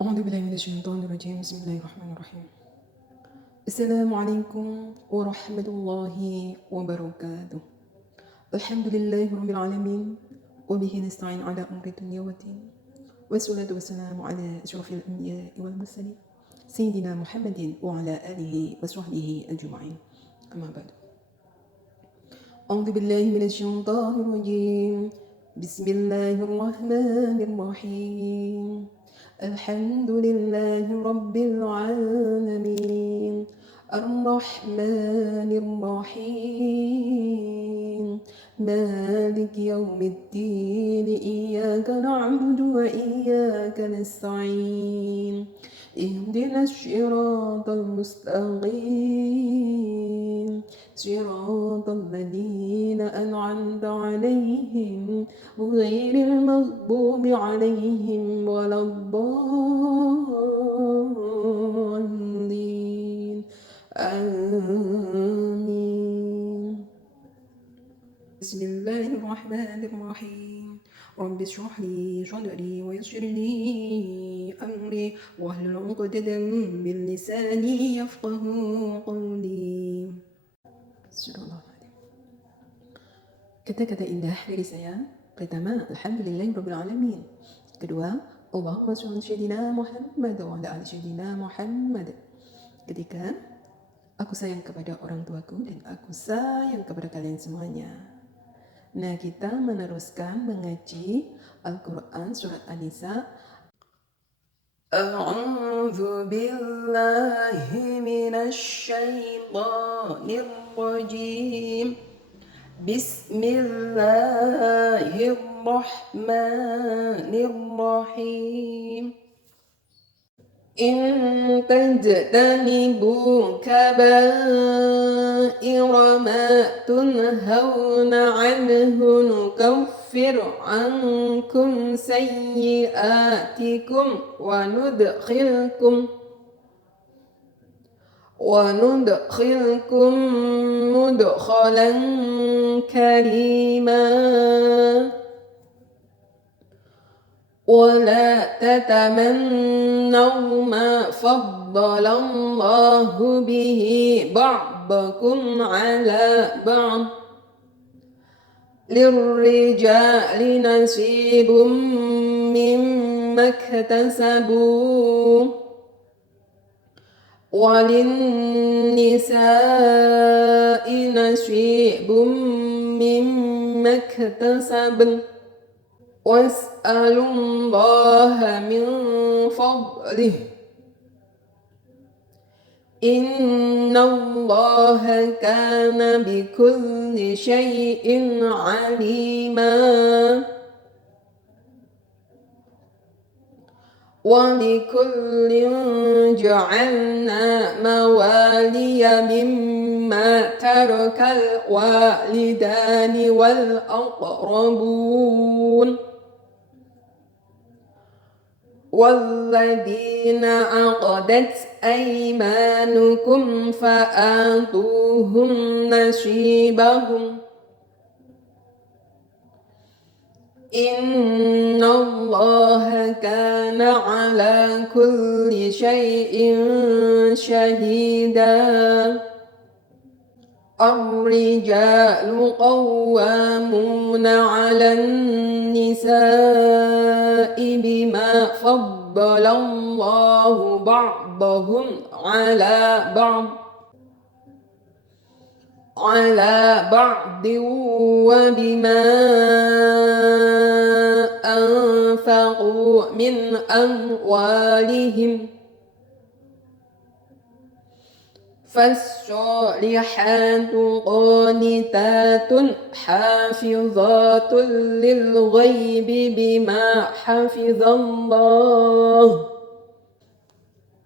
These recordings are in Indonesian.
أعوذ بالله من الشيطان الرجيم. بسم الله الرحمن الرحيم. السلام عليكم ورحمة الله وبركاته. الحمد لله رب العالمين، وبه نستعين على أمر الدنيا والدين، والصلاة والسلام على أشرف الأنبياء والمرسلين سيدنا محمد وعلى آله وصحبه أجمعين. أما بعد، أعوذ بالله من الشيطان الرجيم. بسم الله الرحمن الرحيم. الحمد لله رب العالمين، الرحمن الرحيم، مالك يوم الدين. إياك نعبد وإياك نستعين، اهدنا الصراط المستقيم، صراط الذين أنعمت عليهم غير المغضوب عليهم ولا الضالين. آمين. بسم الله الرحمن الرحيم. رب اشرح لي صدري ويسر لي أمري واحلل عقدة من لساني يفقه قولي. Kata-kata indah dari saya. Pertama, Alhamdulillahirrabbilalamin. Kedua, Allahumma sholli sayyidina Muhammad wa ala ali sayyidina Muhammad. Ketiga, aku sayang kepada orang tuaku dan aku sayang kepada kalian semuanya. Nah, kita meneruskan mengaji Al-Quran surat An-Nisa. A'udzu billahi minasy syaithanir rajim. Bismillahirrahmanirrahim. In tajtanibu kaba'ira ma tunhawna anhu nukaffir ankum sayyi'atikum wa nudkhilkum mudkhalan karima. ولا تتمنوا ما فضل الله به بعضكم على بعض. للرجال نصيب مما اكتسبوا وللنساء نصيب مما اكتسبن واسألوا الله من فضله إن الله كان بكل شيء عليما. ولكل جعلنا موالي مما ترك الوالدان والأقربون والذين عقدت أيمانكم فآتوهم نصيبهم إن الله كان على كل شيء شهيدا. الرجال قوامون على النساء بما فضل الله بعضهم على بعض وبما أنفقوا من أموالهم. فالصالحات قانتات حافظات للغيب بما حفظ الله.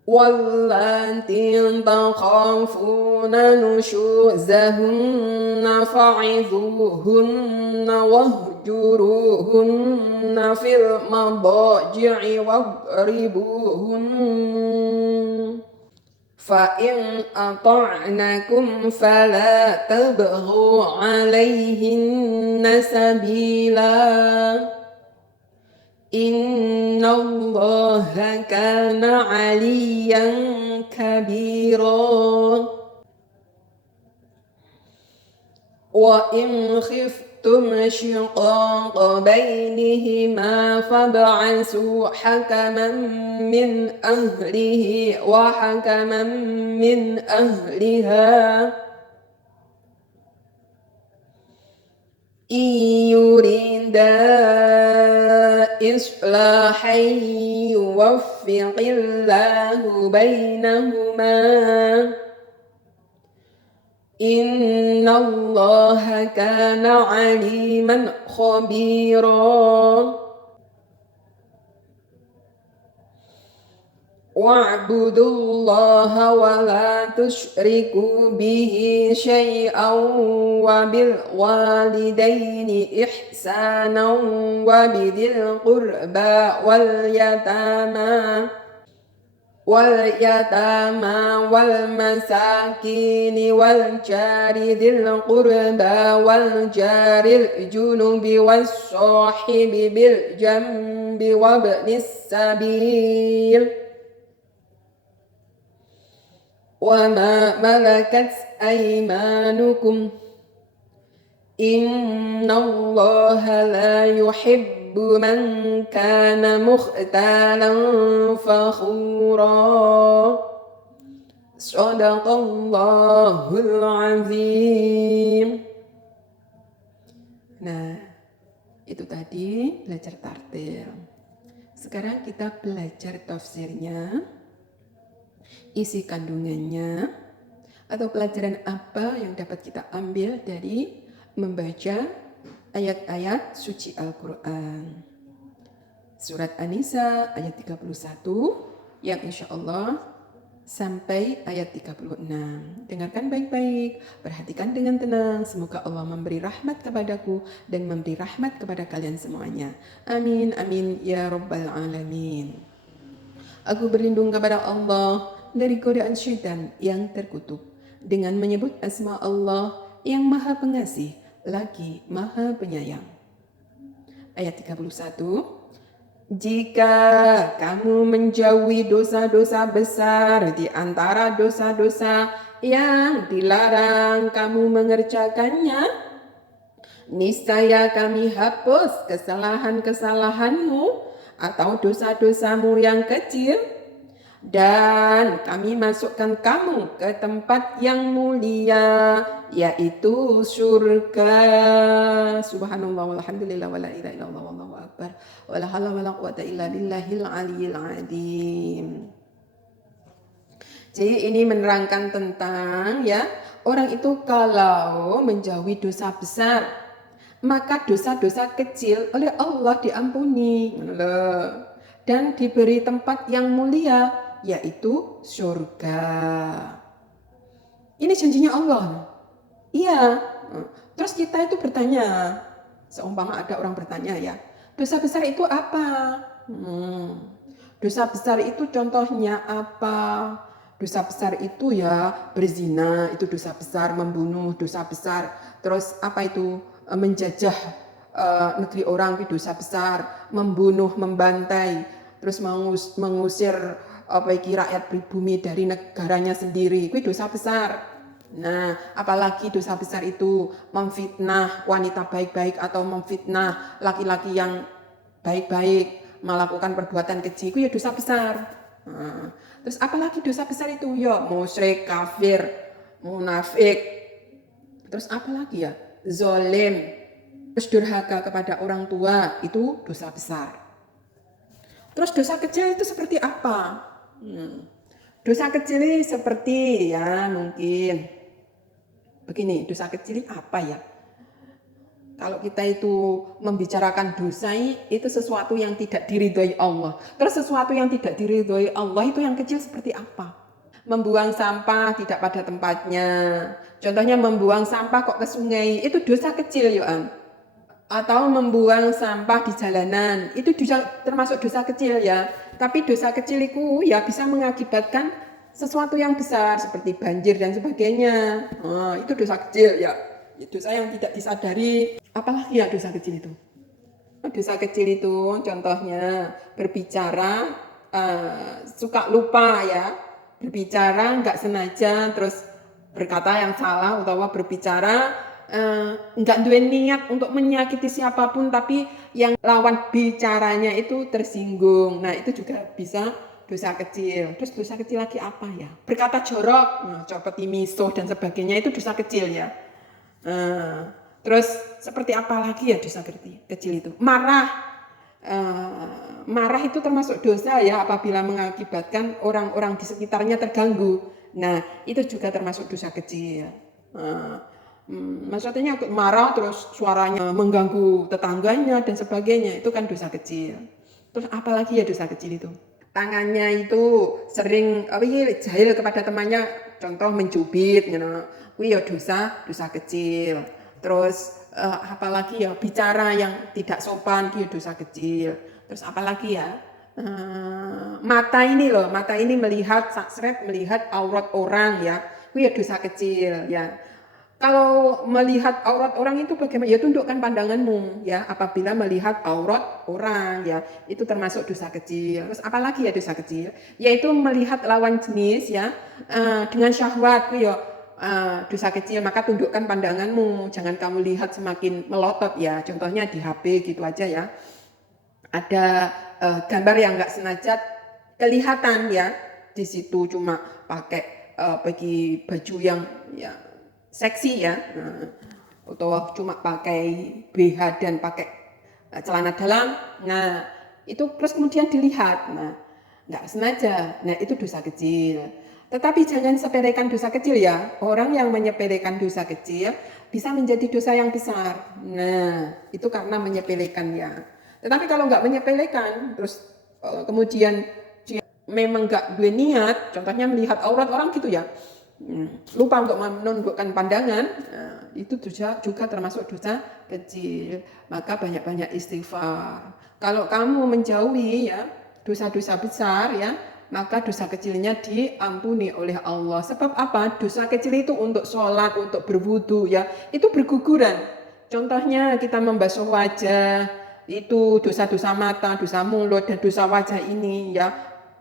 واللاتي تخافون نشوزهن فعظوهن واهجروهن في المضاجع واضربوهن. فإن أطعنكم فلا تبغوا عليهن سبيلا Innallaha kana 'aliyyan kabira. Wa in khiftum shiqaqa bainihima fab'asu hakaman min ahlihi wa hakaman min ahliha in yurida islahan yuwaffiqillahu bainahuma innallaha kana aliman khabira. Wa'budullaha wa la tusyriku bihi syai'an wa bil walidaini ihsanan wa bidhil qurba wal yatama wal masakini wal jari dhil qurba wal jaril junubi was sahibi bil jambi wabnis sabil wa ma malakat aymanukum innallaha la yuhibbu man kana mukhtalan fakhura. Shadaqallahul azim. Nah, itu tadi belajar tartil. Sekarang kita belajar tafsirnya, isi kandungannya, atau pelajaran apa yang dapat kita ambil dari membaca ayat-ayat suci Al-Quran. Surat An-Nisa ayat 31 yang insya Allah sampai ayat 36. Dengarkan baik-baik, perhatikan dengan tenang. Semoga Allah memberi rahmat kepadaku dan memberi rahmat kepada kalian semuanya. Amin, amin, ya Rabbal Alamin. Aku berlindung kepada Allah dari godaan syaitan yang terkutuk dengan menyebut asma Allah yang maha pengasih lagi maha penyayang. Ayat 31. Jika kamu menjauhi dosa-dosa besar di antara dosa-dosa yang dilarang kamu mengerjakannya, niscaya kami hapus kesalahan-kesalahanmu atau dosa-dosamu yang kecil, dan kami masukkan kamu ke tempat yang mulia, yaitu surga. Subhanallah walhamdulillah wala ilaha illallah wallahu akbar wala haula wala quwata illa billahil aliyil azim. Jadi ini menerangkan tentang orang itu kalau menjauhi dosa besar, maka dosa-dosa kecil oleh Allah diampuni dan diberi tempat yang mulia, yaitu surga. Ini janjinya Allah. Iya. Terus kita itu bertanya, seumpama ada orang bertanya dosa besar itu apa? Dosa besar itu contohnya apa? Dosa besar itu berzina, itu dosa besar, membunuh dosa besar. Terus apa itu? Menjajah negeri orang itu dosa besar, membunuh, membantai, terus mengusir rakyat pribumi dari negaranya sendiri, itu dosa besar. Nah, apalagi dosa besar itu memfitnah wanita baik-baik atau memfitnah laki-laki yang baik-baik, melakukan perbuatan keji, itu dosa besar. Nah, terus apalagi dosa besar itu? Musyrik, kafir, munafik. Terus apalagi zalim, terus durhaka kepada orang tua, itu dosa besar. Terus dosa kecil itu seperti apa? Dosa kecil ini seperti mungkin begini, dosa kecil ini apa Kalau kita itu membicarakan dosa itu sesuatu yang tidak diridhoi Allah. Terus sesuatu yang tidak diridhoi Allah itu yang kecil seperti apa? Membuang sampah tidak pada tempatnya. Contohnya membuang sampah kok ke sungai, itu dosa kecil Atau membuang sampah di jalanan, itu termasuk dosa kecil Tapi dosa kecil itu bisa mengakibatkan sesuatu yang besar seperti banjir dan sebagainya. Itu dosa kecil dosa yang tidak disadari. Apalagi dosa kecil itu? Dosa kecil itu contohnya berbicara suka lupa ya, berbicara nggak sengaja terus berkata yang salah, utawa berbicara nggak duwe niat untuk menyakiti siapapun, tapi yang lawan bicaranya itu tersinggung. Nah itu juga bisa dosa kecil. Terus dosa kecil lagi apa ya? Berkata jorok, copoti misuh dan sebagainya, itu dosa kecil ya. Terus seperti apa lagi ya dosa kecil itu? Marah. Marah itu termasuk dosa ya, apabila mengakibatkan orang-orang di sekitarnya terganggu. Nah itu juga termasuk dosa kecil. Maksudnya marah terus suaranya mengganggu tetangganya dan sebagainya, itu kan dosa kecil. Terus apalagi ya dosa kecil itu? Tangannya itu sering jahil kepada temannya, contoh mencubit, ya dosa kecil. Terus apalagi ya, bicara yang tidak sopan, ya dosa kecil. Terus apalagi ya, mata ini melihat aurat orang ya, ya dosa kecil ya. Kalau melihat aurat orang itu bagaimana? Ya tundukkan pandanganmu ya, apabila melihat aurat orang ya, itu termasuk dosa kecil. Terus apalagi ya dosa kecil? Yaitu melihat lawan jenis ya dengan syahwat ya, dosa kecil. Maka tundukkan pandanganmu, jangan kamu lihat semakin melotot ya. Contohnya di HP gitu aja ya, ada gambar yang nggak sengaja kelihatan ya, di situ cuma pakai baju yang ya seksi ya, atau cuma pakai BH dan pakai celana dalam. Nah itu terus kemudian dilihat, nggak sengaja, nah itu dosa kecil. Tetapi jangan sepelekan dosa kecil ya. Orang yang menyepelekan dosa kecil bisa menjadi dosa yang besar. Nah itu karena menyepelekan ya. Tetapi kalau nggak menyepelekan, terus kemudian dia memang nggak niat, contohnya melihat aurat orang gitu ya, lupa untuk menundukkan pandangan, itu juga termasuk dosa kecil. Maka banyak-banyak istighfar. Kalau kamu menjauhi ya dosa-dosa besar ya, maka dosa kecilnya diampuni oleh Allah. Sebab apa? Dosa kecil itu untuk sholat, untuk berwudu ya, itu berguguran. Contohnya kita membasuh wajah, itu dosa-dosa mata, dosa mulut, dan dosa wajah ini ya,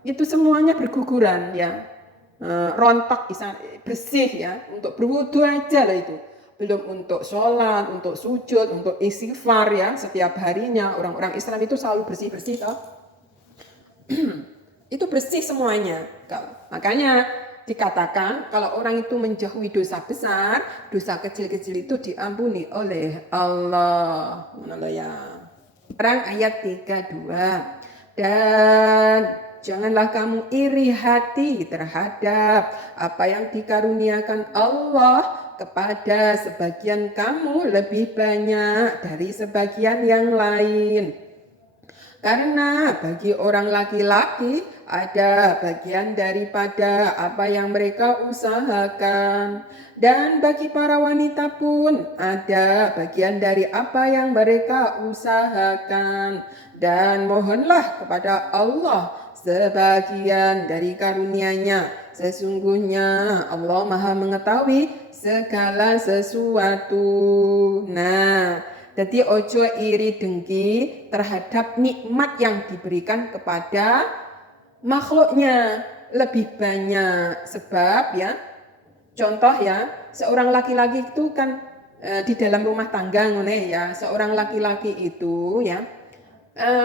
itu semuanya berguguran ya. Rontok bersih ya, untuk berwudu aja lah itu, belum untuk sholat, untuk sujud, untuk istighfar ya setiap harinya. Orang-orang Islam itu selalu bersih-bersih toh. Itu bersih semuanya. Makanya dikatakan kalau orang itu menjauhi dosa besar, dosa kecil-kecil itu diampuni oleh Allah. Sekarang ayat 32. Dan janganlah kamu iri hati terhadap apa yang dikaruniakan Allah kepada sebagian kamu lebih banyak dari sebagian yang lain. Karena bagi orang laki-laki ada bagian daripada apa yang mereka usahakan, dan bagi para wanita pun ada bagian dari apa yang mereka usahakan. Dan mohonlah kepada Allah sebagian dari karunia-Nya. Sesungguhnya Allah Maha mengetahui segala sesuatu. Nah, jadi ojo iri dengki terhadap nikmat yang diberikan kepada makhluknya lebih banyak. Sebab ya, contoh ya, seorang laki-laki itu kan di dalam rumah tangga ya, seorang laki-laki itu ya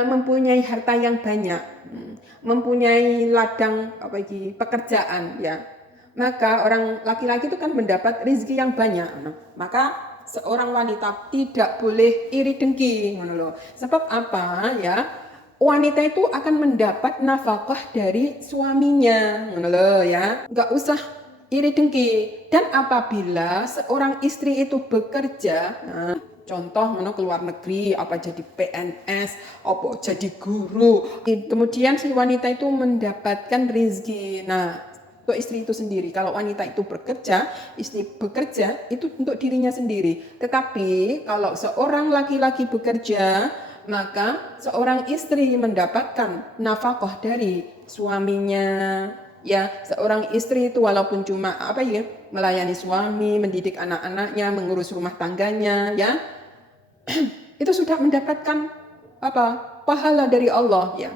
mempunyai harta yang banyak, mempunyai ladang pekerjaan ya, maka orang laki-laki itu kan mendapat rezeki yang banyak. Maka seorang wanita tidak boleh iri dengki, sebab apa ya? Wanita itu akan mendapat nafkah dari suaminya, ya, nggak usah iri dengki. Dan apabila seorang istri itu bekerja, contoh keluar negeri, apa jadi PNS, apa jadi guru, kemudian si wanita itu mendapatkan rezeki. Nah, untuk istri itu sendiri. Kalau wanita itu bekerja, istri bekerja itu untuk dirinya sendiri. Tetapi kalau seorang laki-laki bekerja, maka seorang istri mendapatkan nafkah dari suaminya. Ya, seorang istri itu walaupun cuma melayani suami, mendidik anak-anaknya, mengurus rumah tangganya ya, itu sudah mendapatkan pahala dari Allah ya.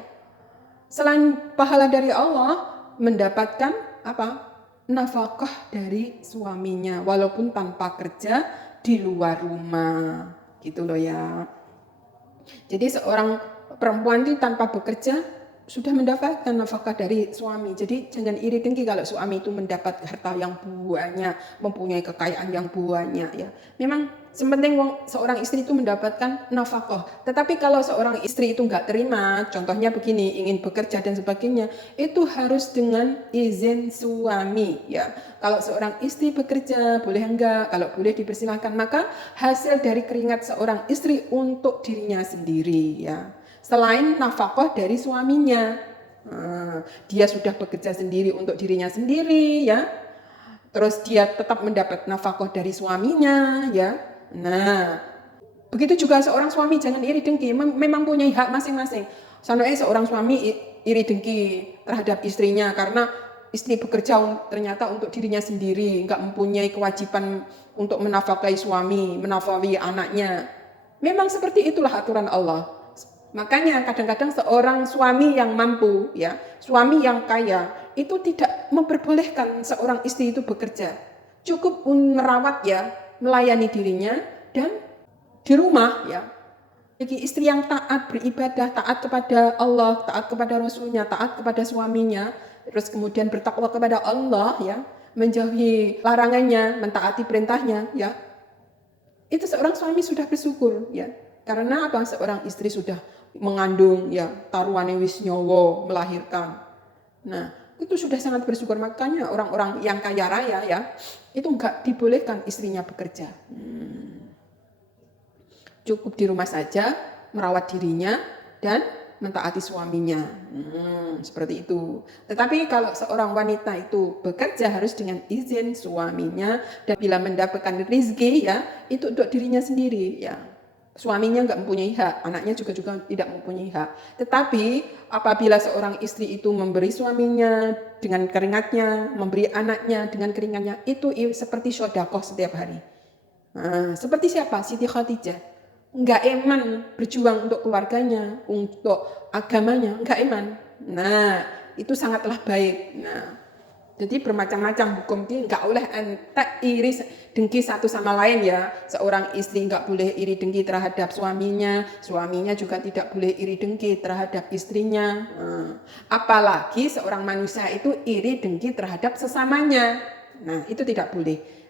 Selain pahala dari Allah, mendapatkan nafkah dari suaminya walaupun tanpa kerja di luar rumah gitu loh ya. Jadi seorang perempuan itu tanpa bekerja sudah mendapatkan nafkah dari suami. Jadi jangan iri dengki kalau suami itu mendapat harta yang banyak, mempunyai kekayaan yang banyak ya. Memang sepenting seorang istri itu mendapatkan nafkah. Tetapi kalau seorang istri itu nggak terima, contohnya begini, ingin bekerja dan sebagainya, itu harus dengan izin suami ya. Kalau seorang istri bekerja boleh enggak? Kalau boleh dipersilahkan. Maka hasil dari keringat seorang istri untuk dirinya sendiri ya. Selain nafkah dari suaminya, dia sudah bekerja sendiri untuk dirinya sendiri ya. Terus dia tetap mendapat nafkah dari suaminya ya. Nah, begitu juga seorang suami jangan iri dengki, memang punya hak masing-masing. Sampai seorang suami iri dengki terhadap istrinya karena istri bekerja ternyata untuk dirinya sendiri, nggak mempunyai kewajiban untuk menafkahi suami, menafkahi anaknya. Memang seperti itulah aturan Allah. Makanya kadang-kadang seorang suami yang mampu ya, suami yang kaya itu tidak memperbolehkan seorang istri itu bekerja. Cukup merawat ya, melayani dirinya dan di rumah ya. Bagi istri yang taat beribadah, taat kepada Allah, taat kepada Rasulnya, taat kepada suaminya, terus kemudian bertakwa kepada Allah ya, menjauhi larangannya, mentaati perintahnya ya. Itu seorang suami sudah bersyukur ya. Karena apa? Seorang istri sudah mengandung ya, taruhane wis nyawa melahirkan. Nah, itu sudah sangat bersyukur. Makanya orang-orang yang kaya raya ya, itu enggak dibolehkan istrinya bekerja. Cukup di rumah saja, merawat dirinya dan mentaati suaminya. Seperti itu. Tetapi kalau seorang wanita itu bekerja harus dengan izin suaminya dan bila mendapatkan rezeki ya, itu untuk dirinya sendiri ya. Suaminya nggak mempunyai hak, anaknya juga tidak mempunyai hak. Tetapi apabila seorang istri itu memberi suaminya dengan keringatnya, memberi anaknya dengan keringatnya, itu seperti sedekah setiap hari. Nah, seperti siapa? Siti Khadijah. Nggak eman berjuang untuk keluarganya, untuk agamanya, nggak eman. Nah, itu sangatlah baik. Nah, jadi bermacam-macam hukum ini nggak boleh entek iri dengki satu sama lain ya. Seorang istri nggak boleh iri dengki terhadap suaminya, suaminya juga tidak boleh iri dengki terhadap istrinya. Apalagi seorang manusia itu iri dengki terhadap sesamanya. Nah, itu tidak boleh.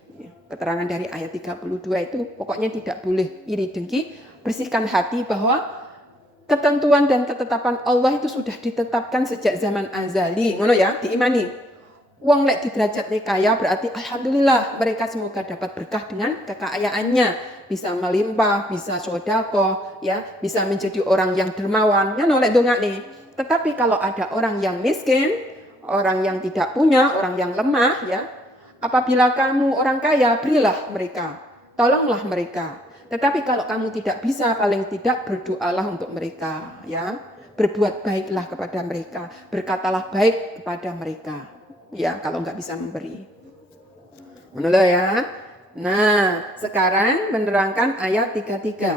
Keterangan dari ayat 32 itu pokoknya tidak boleh iri dengki, bersihkan hati bahwa ketentuan dan ketetapan Allah itu sudah ditetapkan sejak zaman azali, ngono ya, diimani. Wong lek di derajat kaya berarti alhamdulillah mereka semoga dapat berkah dengan kekayaannya, bisa melimpah, bisa sedekah, ya, bisa menjadi orang yang dermawan. Ya nolek dongakne. Tetapi kalau ada orang yang miskin, orang yang tidak punya, orang yang lemah, ya, apabila kamu orang kaya, berilah mereka, tolonglah mereka. Tetapi kalau kamu tidak bisa, paling tidak berdoalah untuk mereka, ya, berbuat baiklah kepada mereka, berkatalah baik kepada mereka. Ya, kalau nggak bisa memberi. Menurut ya. Nah, sekarang menerangkan ayat 33.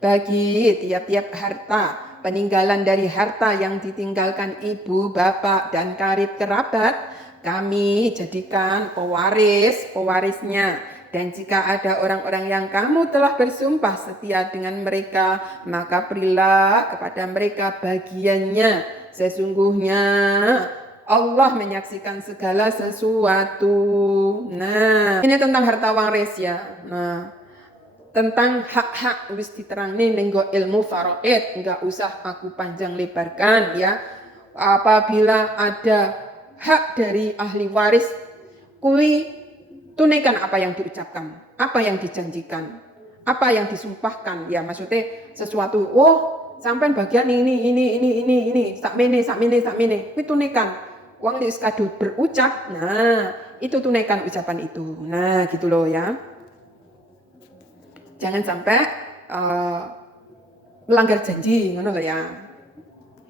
Bagi tiap-tiap harta, peninggalan dari harta yang ditinggalkan ibu, bapak, dan karib kerabat, kami jadikan pewarisnya. Dan jika ada orang-orang yang kamu telah bersumpah setia dengan mereka, maka berilah kepada mereka bagiannya. Sesungguhnya Allah menyaksikan segala sesuatu. Nah, ini tentang harta waris ya. Nah, tentang hak-hak wis diterangin nenggo ilmu faraid, enggak usah aku panjang lebarkan ya. Apabila ada hak dari ahli waris, kui tunaikan apa yang diucapkan, apa yang dijanjikan, apa yang disumpahkan. Ya maksudnya sesuatu. Oh, sampai bagian ini, sak mene, kui tunaikan. Uang di kado berucap, nah itu tunaikan ucapan itu. Nah gitu loh ya. Jangan sampai melanggar janji, ngono loh ya.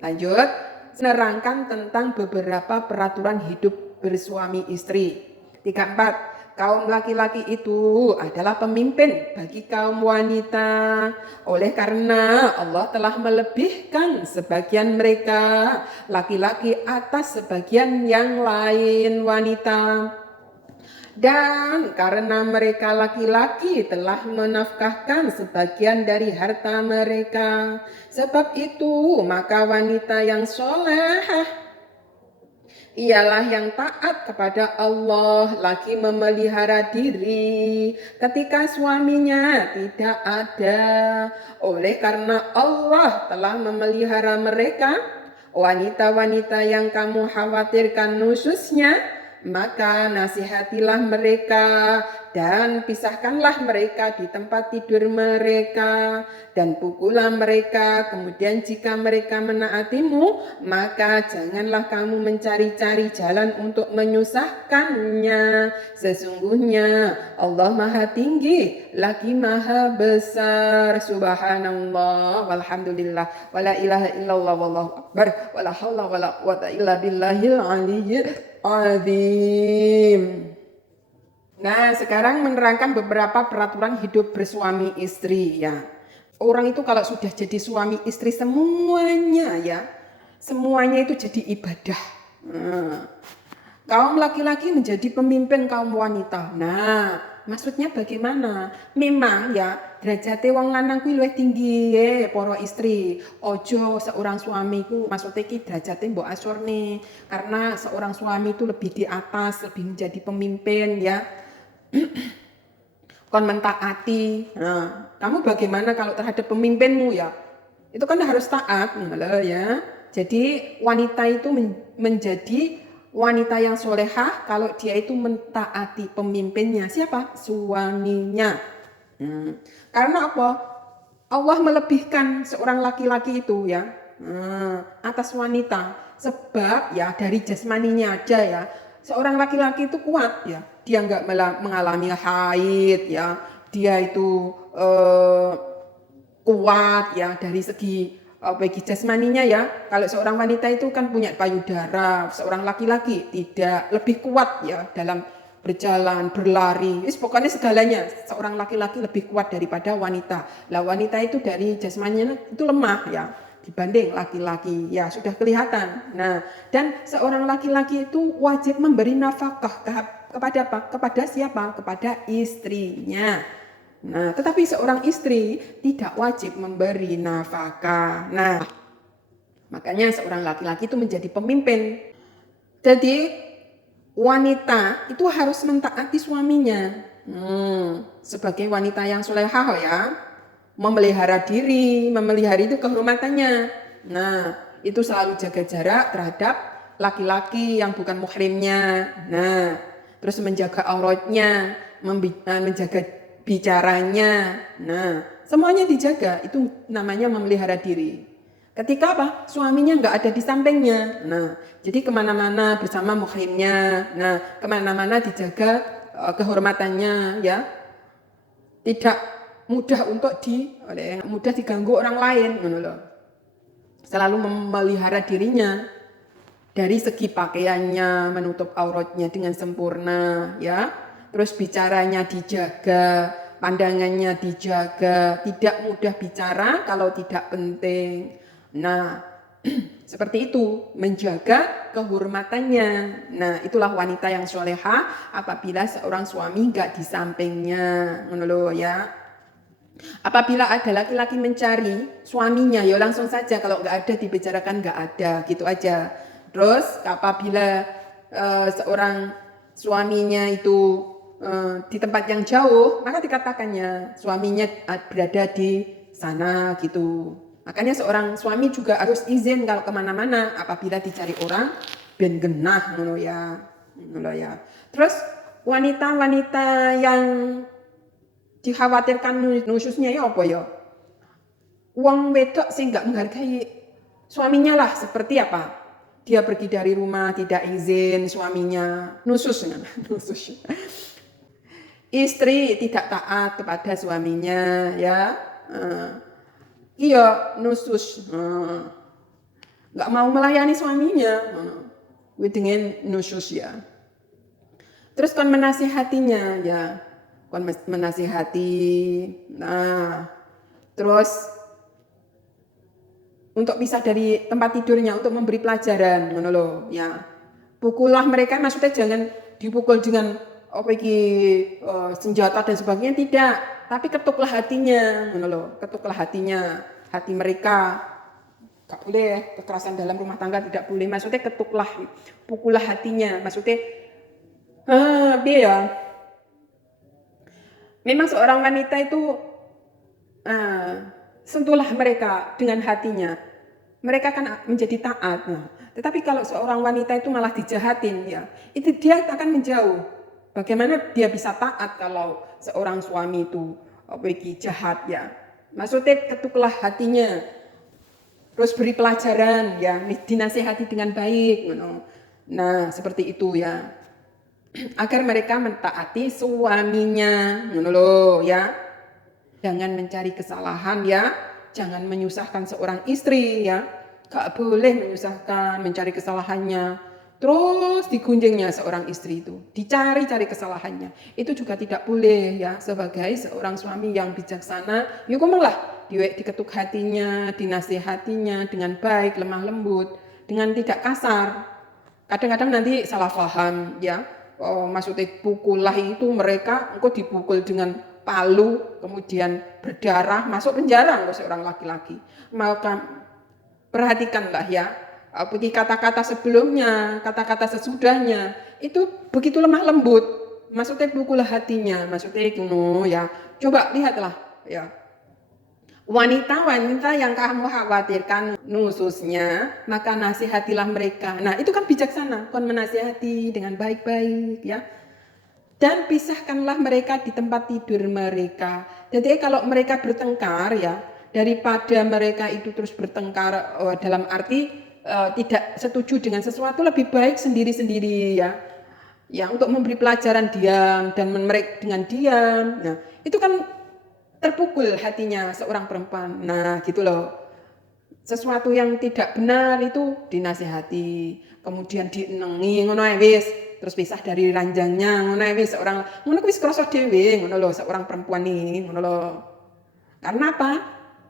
Lanjut, menerangkan tentang beberapa peraturan hidup bersuami istri. 34. kaum laki-laki itu adalah pemimpin bagi kaum wanita. Oleh karena Allah telah melebihkan sebagian mereka laki-laki atas sebagian yang lain wanita. Dan karena mereka laki-laki telah menafkahkan sebagian dari harta mereka, sebab itu maka wanita yang solehah ialah yang taat kepada Allah, lagi memelihara diri ketika suaminya tidak ada. Oleh karena Allah telah memelihara mereka, wanita-wanita yang kamu khawatirkan nusyuznya, maka nasihatilah mereka dan pisahkanlah mereka di tempat tidur mereka dan pukullah mereka. Kemudian jika mereka menaatimu, maka janganlah kamu mencari-cari jalan untuk menyusahkannya. Sesungguhnya Allah Maha Tinggi lagi Maha Besar. Subhanallah walhamdulillah wala ilaha illallah wallahu akbar wala haula wala quwata illa billahil aliyyil azim. Nah, sekarang menerangkan beberapa peraturan hidup bersuami istri ya. Orang itu kalau sudah jadi suami istri semuanya ya, semuanya itu jadi ibadah. Kaum laki-laki menjadi pemimpin kaum wanita. Nah, maksudnya bagaimana? Memang ya derajate wong lanang kuwi luwih tinggi para istri. Ojo seorang suami ku maksudnya ki derajate mbok asorne. Karena seorang suami itu lebih di atas, lebih menjadi pemimpin ya. Kon mentaati. Nah, kamu bagaimana kalau terhadap pemimpinmu ya? Itu kan harus taat ya. Jadi wanita itu menjadi wanita yang solehah kalau dia itu mentaati pemimpinnya. Siapa? Suaminya. Karena apa? Allah melebihkan seorang laki-laki itu ya atas wanita. Sebab ya dari jasmaninya aja ya. Seorang laki-laki itu kuat ya. Dia nggak mengalami haid ya. Dia itu kuat ya dari segi bagi jasmaninya ya. Kalau seorang wanita itu kan punya payudara, seorang laki-laki tidak, lebih kuat ya dalam berjalan, berlari. Pokoknya segalanya seorang laki-laki lebih kuat daripada wanita. Lah wanita itu dari jasmaninya itu lemah ya dibanding laki-laki. Ya sudah kelihatan. Nah, dan seorang laki-laki itu wajib memberi nafkah kepada apa? Kepada siapa? Kepada istrinya. Nah, tetapi seorang istri tidak wajib memberi nafkah. Nah, makanya seorang laki-laki itu menjadi pemimpin. Jadi, wanita itu harus mentaati suaminya. Sebagai wanita yang solehah ya, memelihara diri, memelihara itu kehormatannya. Nah, itu selalu jaga jarak terhadap laki-laki yang bukan muhrimnya. Nah, terus menjaga auratnya, menjaga bicaranya. Nah, semuanya dijaga. Itu namanya memelihara diri. Ketika apa? Suaminya nggak ada di sampingnya. Nah, jadi kemana-mana bersama muhrimnya. Nah, kemana-mana dijaga kehormatannya ya. Tidak mudah untuk mudah diganggu orang lain. Selalu memelihara dirinya. Dari segi pakaiannya, menutup auratnya dengan sempurna ya. Terus bicaranya dijaga, pandangannya dijaga, tidak mudah bicara kalau tidak penting. Nah, seperti itu, menjaga kehormatannya. Nah, itulah wanita yang solehah apabila seorang suami enggak di sampingnya. Ya. Apabila ada laki-laki mencari suaminya, ya langsung saja, kalau enggak ada dibicarakan enggak ada, gitu aja. Terus apabila seorang suaminya itu di tempat yang jauh, maka dikatakannya suaminya berada di sana gitu. Makanya seorang suami juga harus izin kalau kemana-mana apabila dicari orang ben genah ya. Terus wanita-wanita yang dikhawatirkan nusyusnya ya apa ya? Wong wedok sing nggak menghargai suaminya lah, seperti apa? Dia pergi dari rumah tidak izin suaminya, nusyus. Istri tidak taat kepada suaminya ya. Iya, nusyus. Nggak mau melayani suaminya. Dengan nusyus ya. Terus kon menasihatinya ya, kon menasihati. Nah, terus untuk pisah dari tempat tidurnya untuk memberi pelajaran, ngono lho, ya. Pukullah mereka, maksudnya jangan dipukul dengan apa iki senjata dan sebagainya, tidak, tapi ketuklah hatinya, ngono lho, ketuklah hatinya, hati mereka. Gak boleh kekerasan dalam rumah tangga, tidak boleh, maksudnya ketuklah, pukullah hatinya, maksudnya ya. Memang seorang wanita itu sentuhlah mereka dengan hatinya. Mereka kan menjadi taat. Nah, tetapi kalau seorang wanita itu malah dijahatin ya, itu dia akan menjauh. Bagaimana dia bisa taat kalau seorang suami itu jahat ya? Maksudnya ketuklah hatinya. Terus beri pelajaran ya, dinasihati dengan baik. Nah, seperti itu ya. Agar mereka mentaati suaminya, ya. Jangan mencari kesalahan ya, jangan menyusahkan seorang istri ya. Gak boleh menyusahkan, mencari kesalahannya. Terus digunjingnya seorang istri itu, dicari-cari kesalahannya. Itu juga tidak boleh ya, sebagai seorang suami yang bijaksana, ya malah diketuk hatinya, dinasihatinya dengan baik, lemah lembut, dengan tidak kasar. Kadang-kadang nanti salah paham ya, maksudnya pukullah itu mereka engkau dipukul dengan palu, kemudian berdarah, masuk penjara engkau seorang laki-laki. Maka perhatikanlah ya, kata-kata sebelumnya, kata-kata sesudahnya, itu begitu lemah lembut. Maksudnya pukullah hatinya, maksudnya itu ya. Coba lihatlah ya. Wanita-wanita yang kamu khawatirkan nususnya, maka nasihatilah mereka. Nah, itu kan bijaksana, kon menasihati dengan baik-baik ya. Dan pisahkanlah mereka di tempat tidur mereka. Jadi kalau mereka bertengkar ya, daripada mereka itu terus bertengkar dalam arti tidak setuju dengan sesuatu, lebih baik sendiri-sendiri ya. Ya, untuk memberi pelajaran diam dan mereka dengan diam. Nah, itu kan terpukul hatinya seorang perempuan. Nah, gitu loh. Sesuatu yang tidak benar itu dinasihati, kemudian dienengi ngono wis, terus pisah dari ranjangnya ngono wis, seorang ngono wis krasa dhewe ngono lho, seorang perempuan ini ngono lho. Karena apa?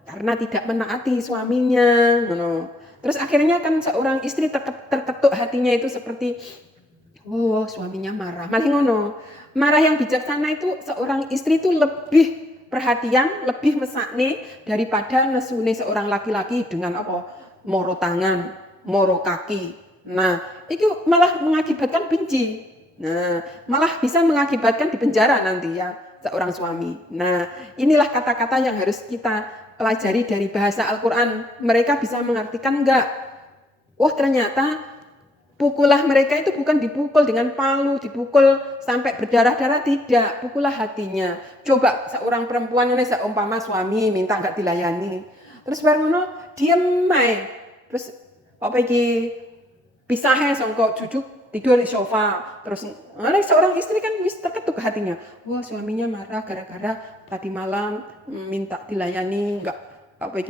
Karena tidak menaati suaminya ngono. Terus akhirnya kan seorang istri terketuk hatinya itu seperti suaminya marah. Malah ngono. Marah yang bijaksana itu seorang istri itu lebih perhatian, lebih mesakne daripada nesune seorang laki-laki dengan moro tangan, moro kaki. Nah, itu malah mengakibatkan benci. Nah, malah bisa mengakibatkan di penjara nanti ya seorang suami. Nah, inilah kata-kata yang harus kita pelajari dari bahasa Al-Quran. Mereka bisa mengartikan enggak? Ternyata pukullah mereka itu bukan dipukul dengan palu, dipukul sampai berdarah-darah, tidak. Pukullah hatinya. Coba seorang perempuan ini seumpama suami minta enggak dilayani. Terus baru diem ae. Terus pisahnya songkok duduk tidur di sofa. Terus seorang istri kan wis terketuk hatinya. Suaminya marah gara-gara tadi malam minta dilayani, enggak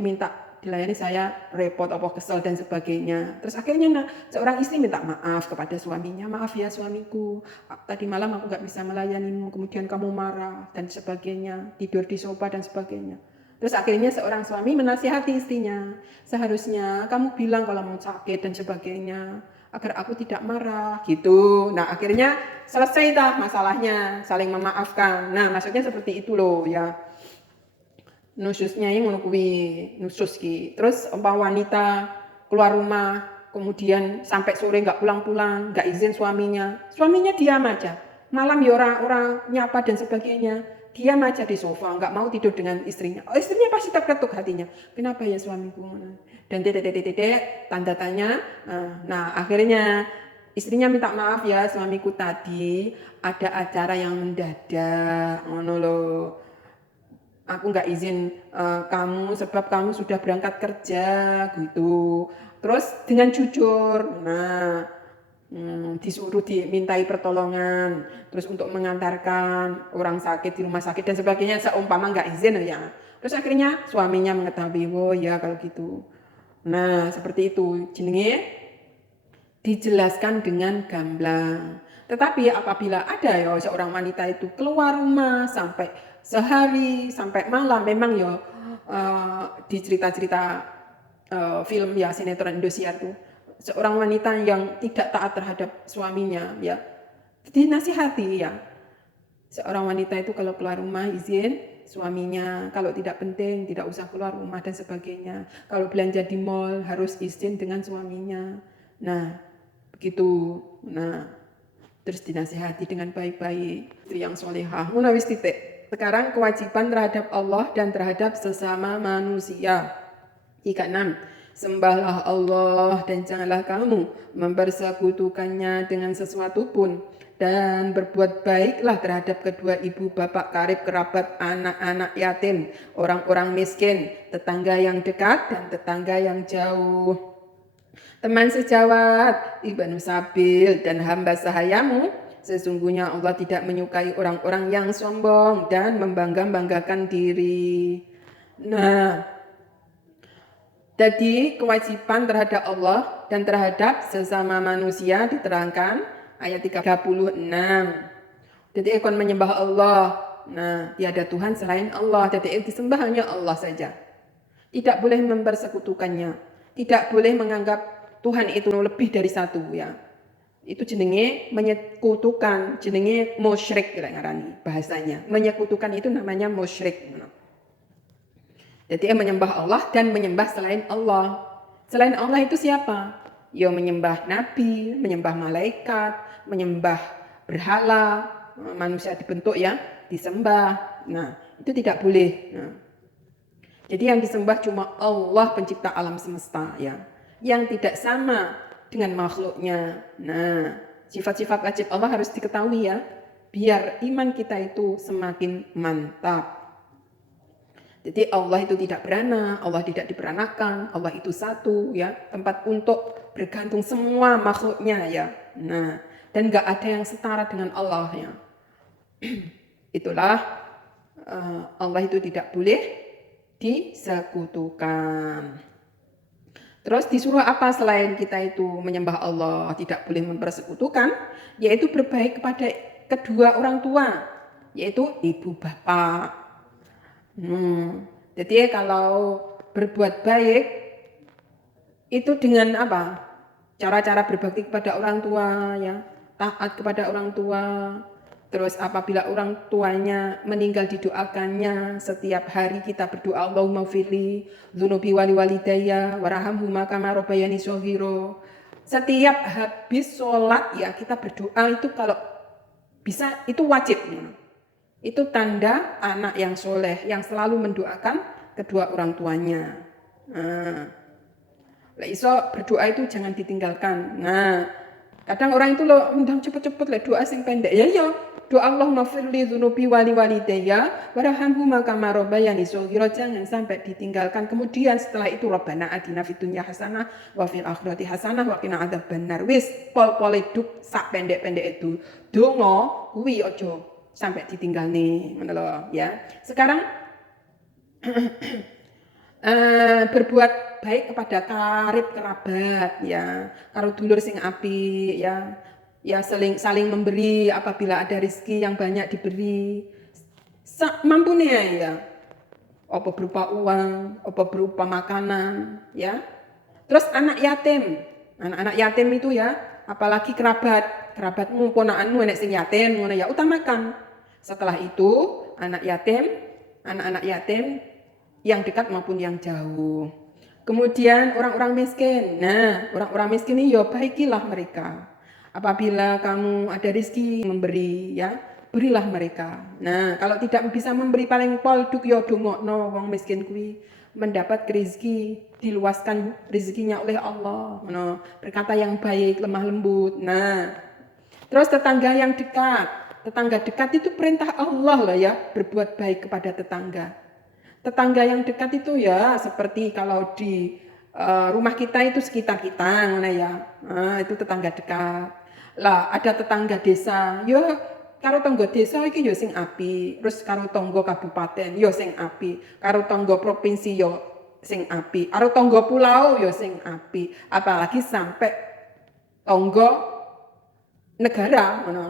minta dilayani saya repot, kesel dan sebagainya. Terus akhirnya seorang istri minta maaf kepada suaminya. Maaf ya suamiku, tadi malam aku gak bisa melayanimu, kemudian kamu marah dan sebagainya, tidur di sofa dan sebagainya. Terus akhirnya seorang suami menasihati istrinya, seharusnya kamu bilang kalau mau sakit dan sebagainya, agar aku tidak marah gitu. Nah akhirnya selesai dah masalahnya, saling memaafkan. Nah maksudnya seperti itu loh ya. Nususnya yang ngono kuwi, nusus ki. Terus wanita keluar rumah, kemudian sampai sore nggak pulang-pulang, nggak izin suaminya diam aja. Malam ya orang nyapa dan sebagainya, diam aja di sofa, nggak mau tidur dengan istrinya. Istrinya pasti terketuk hatinya. Kenapa ya suamiku? Dan tanda tanya. Nah akhirnya istrinya minta maaf ya suamiku, tadi ada acara yang mendadak, ngono loh. Aku nggak izin kamu sebab kamu sudah berangkat kerja gitu. Terus dengan jujur, disuruh dimintai pertolongan, terus untuk mengantarkan orang sakit di rumah sakit dan sebagainya, seumpama nggak izin ya. Terus akhirnya suaminya mengetahui, ya kalau gitu. Nah seperti itu jenenge dijelaskan dengan gamblang. Tetapi apabila ada ya seorang wanita itu keluar rumah sampai sehari sampai malam, memang ya di cerita-cerita film ya sinetron Indosiar tuh seorang wanita yang tidak taat terhadap suaminya ya dinasihati ya. Seorang wanita itu kalau keluar rumah izin suaminya, kalau tidak penting tidak usah keluar rumah dan sebagainya. Kalau belanja di mall harus izin dengan suaminya. Nah, begitu. Nah, terus dinasihati dengan baik-baik. Itu yang solehah. Munawis titik. Sekarang kewajiban terhadap Allah dan terhadap sesama manusia. 36. Sembahlah Allah dan janganlah kamu mempersekutukannya dengan sesuatu pun, dan berbuat baiklah terhadap kedua ibu bapak karib kerabat, anak-anak yatim, orang-orang miskin, tetangga yang dekat dan tetangga yang jauh, teman sejawat, ibnu sabil dan hamba sahayamu. Sesungguhnya Allah tidak menyukai orang-orang yang sombong dan membangga-banggakan diri. Nah, jadi kewajiban terhadap Allah dan terhadap sesama manusia diterangkan ayat 36. Jadi akan menyembah Allah. Nah, tiada Tuhan selain Allah. Jadi disembah hanya Allah saja. Tidak boleh mempersekutukannya. Tidak boleh menganggap Tuhan itu lebih dari satu ya. Itu jenenge menyekutukan, jenenge musyrik bahasanya. Menyekutukan itu namanya musyrik. Jadi menyembah Allah dan menyembah selain Allah. Selain Allah itu siapa? Ya menyembah nabi, menyembah malaikat, menyembah berhala, manusia dibentuk ya, disembah. Nah, itu tidak boleh. Nah, jadi yang disembah cuma Allah pencipta alam semesta ya, yang tidak sama dengan makhluknya. Nah, sifat-sifat wajib Allah harus diketahui ya, biar iman kita itu semakin mantap. Jadi Allah itu tidak beranak, Allah tidak diperanakan, Allah itu satu ya, tempat untuk bergantung semua makhluknya ya. Nah, dan gak ada yang setara dengan Allah ya. Itulah Allah itu tidak boleh disekutukan. Terus disuruh apa selain kita itu menyembah Allah, tidak boleh mempersekutukan, yaitu berbaik kepada kedua orang tua, yaitu ibu bapak. Jadi kalau berbuat baik itu dengan apa? Cara-cara berbakti kepada orang tua ya, taat kepada orang tua. Terus apabila orang tuanya meninggal didoakannya, setiap hari kita berdoa Allahumma firli dzunubi wali walidayya warhamhuma kama rabbayani shaghira. Setiap habis sholat ya kita berdoa itu kalau bisa itu wajib. Itu tanda anak yang soleh, yang selalu mendoakan kedua orang tuanya. Iso berdoa itu jangan ditinggalkan. Nah, kadang orang itu loh, undang cepet-cepet lah doa sing pendek. Ya, doa Allahumma firli dzunubi wali walidayya warhamhuma kama rabbayani shaghira, jangan sampai ditinggalkan. Kemudian setelah itu Rabbana atina fid dunya hasanah wa fil akhirati hasanah wa qina adzabannar. Wis pol-pole duk sak pendek-pendek itu. Donga kuwi aja sampai ditinggal nih, ya. Sekarang berbuat baik kepada karib kerabat, ya, karo dulur sing apik, ya, saling memberi apabila ada rezeki yang banyak diberi, mampunya ya, apa berupa uang, apa berupa makanan, ya. Terus anak yatim itu ya, apalagi kerabatmu, ponakanmu enek sing yatim, ngono ya, utamakan. Setelah itu anak-anak yatim yang dekat maupun yang jauh. Kemudian orang-orang miskin. Nah, orang-orang miskin ini ya baikilah mereka. Apabila kamu ada rezeki memberi ya, berilah mereka. Nah, kalau tidak bisa memberi paling polduk ya dongokno wong miskin kuwi mendapat rezeki, diluaskan rezekinya oleh Allah. Nah, berkata yang baik, lemah lembut. Nah, terus tetangga yang dekat. Tetangga dekat itu perintah Allah lah ya, berbuat baik kepada tetangga. Tetangga yang dekat itu ya seperti kalau di rumah kita itu sekitar kita, mana ya, itu tetangga dekat. Lah ada tetangga desa, ya karo tangga desa iki ya sing api, terus karo tangga kabupaten ya sing api, karo tangga provinsi ya sing api, karo tangga pulau ya sing api, apalagi sampai tangga negara ngono,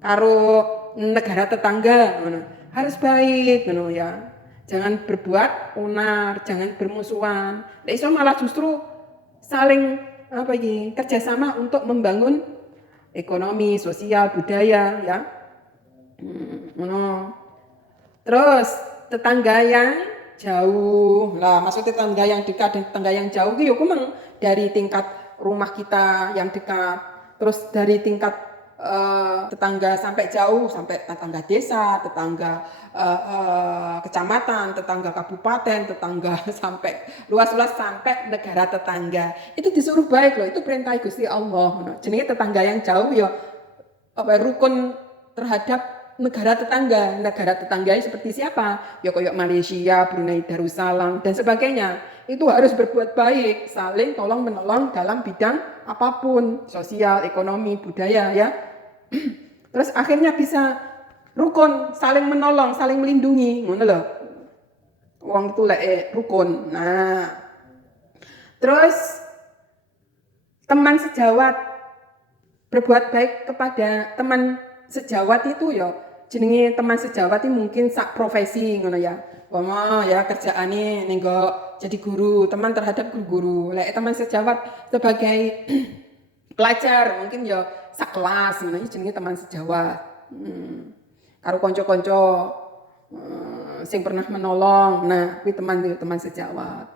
karo negara tetangga ngono. Harus baik ngono ya. Jangan berbuat onar, jangan bermusuhan. Nek iso malah justru saling kerjasama untuk membangun ekonomi, sosial, budaya ya. Ngono. Terus tetangga yang jauh. Lah, maksud tetangga yang dekat dan tetangga yang jauh ki yo kumeng dari tingkat rumah kita yang dekat. Terus dari tingkat tetangga sampai jauh, sampai tetangga desa, tetangga kecamatan, tetangga kabupaten, tetangga sampai luas-luas sampai negara tetangga. Itu disuruh baik loh, itu perintah Gusti Allah. Jenenge tetangga yang jauh ya rukun terhadap negara tetangga seperti siapa? Ya kayak Malaysia, Brunei Darussalam dan sebagainya. Itu harus berbuat baik, saling tolong menolong dalam bidang apapun, sosial, ekonomi, budaya ya. Terus akhirnya bisa rukun, saling menolong, saling melindungi, ngono lho. Wong itu lek rukun. Nah. Terus teman sejawat, berbuat baik kepada teman sejawat itu ya jenenge teman sejawat itu mungkin sak profesi ngono ya. Ya kerjaane ning jadi guru, teman terhadap guru-guru. Lek teman sejawat sebagai pelajar mungkin ya sak kelas ngono iki jenenge teman sejawat. Karo kanca-kanca sing pernah menolong. Nah, kuwi teman sejawat.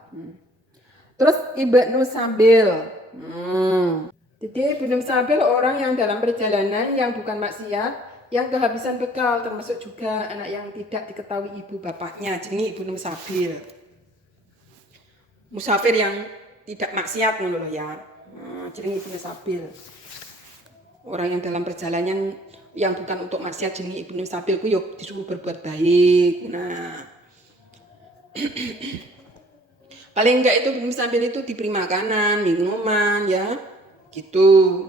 Terus Ibnu Sabil. Jadi Ibnu Sabil orang yang dalam perjalanan yang bukan maksiat, yang kehabisan bekal, termasuk juga anak yang tidak diketahui ibu bapaknya, jenenge Ibnu Sabil. Musafir yang tidak maksiat ngono lho ya. Jenenge Ibnu Sabil. Orang yang dalam perjalanan yang bukan untuk maksiat jenenge Ibnu Sabil ku yo disuruh berbuat baik. Nah. Paling enggak itu Ibnu Sabil itu diberi makanan, minuman ya. Gitu.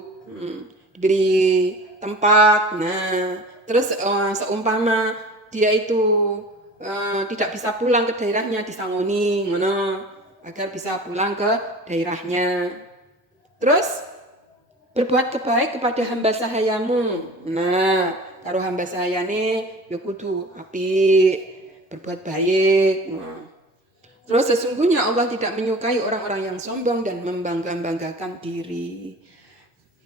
Diberi tempat. Nah, terus seumpama dia itu tidak bisa pulang ke daerahnya disangoni ngono agar bisa pulang ke daerahnya. Terus berbuat kebaik kepada hamba sahayamu. Nah, karo hamba sahayane ya kudu apik, berbuat baik. Nah. Terus sesungguhnya Allah tidak menyukai orang-orang yang sombong dan membangga-banggakan diri.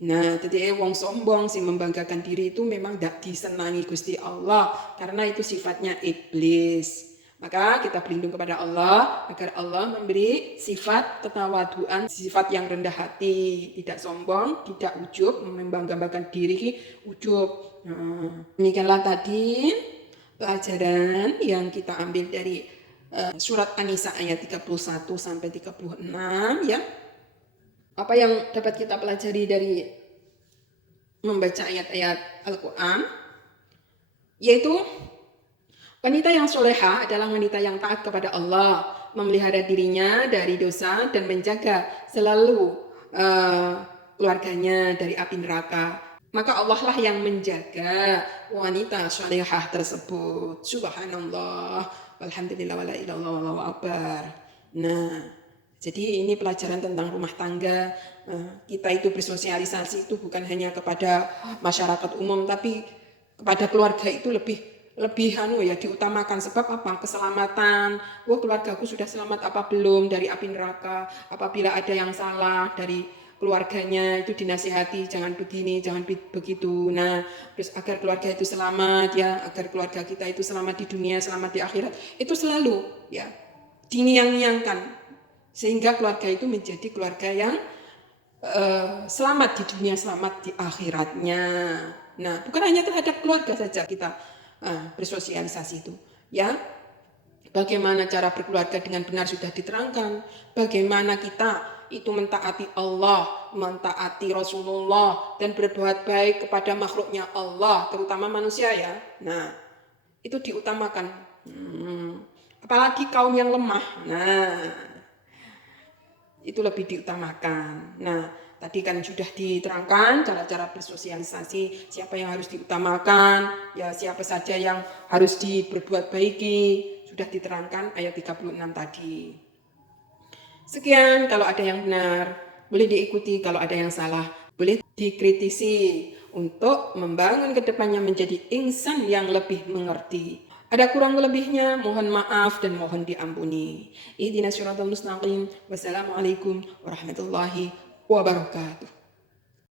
Nah, jadi wong sombong sih membanggakan diri itu memang tidak disenangi Gusti Allah karena itu sifatnya iblis. Maka kita berlindung kepada Allah agar Allah memberi sifat ketawaduan, sifat yang rendah hati, tidak sombong, tidak ujub, membanggakan diri, ujub. Nah, demikianlah tadi pelajaran yang kita ambil dari surat An-Nisa ayat 31 sampai 36 ya. Apa yang dapat kita pelajari dari membaca ayat-ayat Al-Qur'an? Yaitu wanita yang solehah adalah wanita yang taat kepada Allah, memelihara dirinya dari dosa dan menjaga selalu keluarganya dari api neraka. Maka Allah lah yang menjaga wanita solehah tersebut. Subhanallah. Alhamdulillah wala ilaha illallah wallahu akbar. Nah, jadi ini pelajaran tentang rumah tangga. Kita itu bersosialisasi itu bukan hanya kepada masyarakat umum, tapi kepada keluarga itu lebih diutamakan. Sebab apa? Keselamatan. Keluargaku sudah selamat apa belum dari api neraka? Apabila ada yang salah dari keluarganya itu dinasihati, jangan begini, jangan begitu. Nah, terus agar keluarga itu selamat ya, agar keluarga kita itu selamat di dunia, selamat di akhirat. Itu selalu ya diniang-niangkan sehingga keluarga itu menjadi keluarga yang selamat di dunia, selamat di akhiratnya. Nah, bukan hanya terhadap keluarga saja kita bersosialisasi itu ya. Bagaimana cara berkeluarga dengan benar sudah diterangkan. Bagaimana kita itu mentaati Allah, mentaati Rasulullah, dan berbuat baik kepada makhluknya Allah, terutama manusia ya. Nah, itu diutamakan. Apalagi kaum yang lemah. Nah, itu lebih diutamakan. Nah, tadi kan sudah diterangkan cara-cara bersosialisasi, siapa yang harus diutamakan, ya siapa saja yang harus diberbuat baiki, sudah diterangkan ayat 36 tadi. Sekian, kalau ada yang benar, boleh diikuti, kalau ada yang salah, boleh dikritisi. untuk membangun kedepannya menjadi insan yang lebih mengerti. Ada kurang lebihnya, mohon maaf dan mohon diampuni. Ihdinas siratal mustaqim. Wassalamualaikum warahmatullahi wabarakatuh.